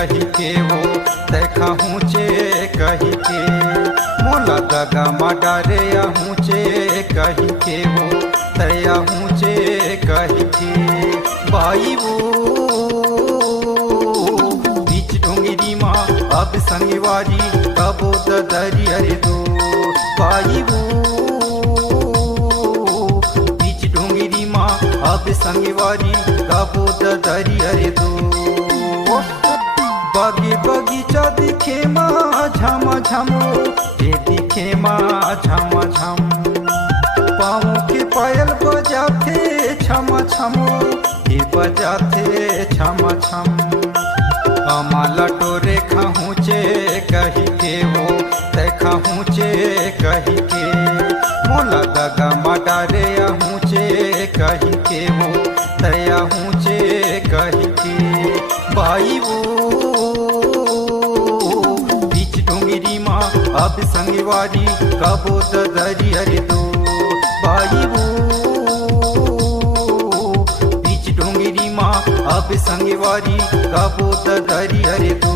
कही के वो देखा ऊँचे कही के मोला दगा मडारे ऊँचे कही के वो तया ऊँचे कही के बाई वो बीच डोंगरी माँ अब संगवारी कबो दरी अरे दो बाई वो बीच डोंगरी माँ अब संगवारी कबो दरी अरे दो बागी बगीचा दिखे माँ झम झम ये दिखे माँ झम झम पाँव के पायल बजाते छम छम ये बजाते छम छम अमाला टोरे खाऊचे कही के वो देखा ऊँचे कही के मोला दगा मडारे ऊँचे कही के वो तया ऊँचे कही के बाई वो बीच डोंगरी माँ अब संगवारी कबो दरी अरे दो बाई वो बीच डोंगरी माँ अब संगवारी कबो दरी अरे दो।